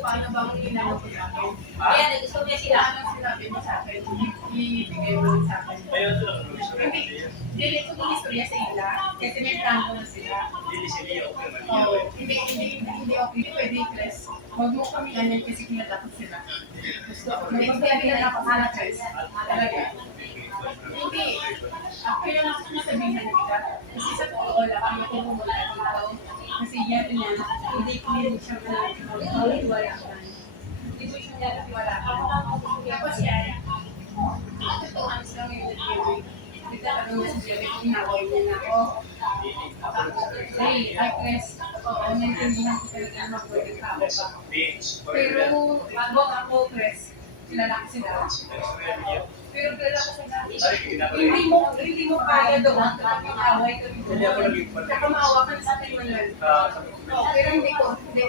Paano bang inano ko sa akin? Kaya gusto niya sila. Paano sinabi mo sa akin? Ibigay mo lang sa akin. Hindi ko istorya sa ila. Kasi may plano na sila. Oo. Hindi okay. Hindi pwede i-press. Huwag mo kami ano kasi kinatakot sila. Gusto ko. Hindi na nakakalakas. Talaga. Hindi. Kaya lang ako nasabihan kita. Kasi sa totoo lang, ang matumumula dito. Kasi yan niya, hindi ko yun siya wala ka. Hindi ko siya wala ka. Tapos yan, totoo ang lang yung delivery. Hindi talaga mas delivery, inaway niya na ako. Hey, I press, oo, naintindihan ko talaga na mag-work ka ako pa. Pero, bago ako press, kilala ko sila. Pero kilala ko sila. Hindi mo kaya doon, away ko dito. Saka maawa ka na sa akin, Manuel. Pero hindi ko, hindi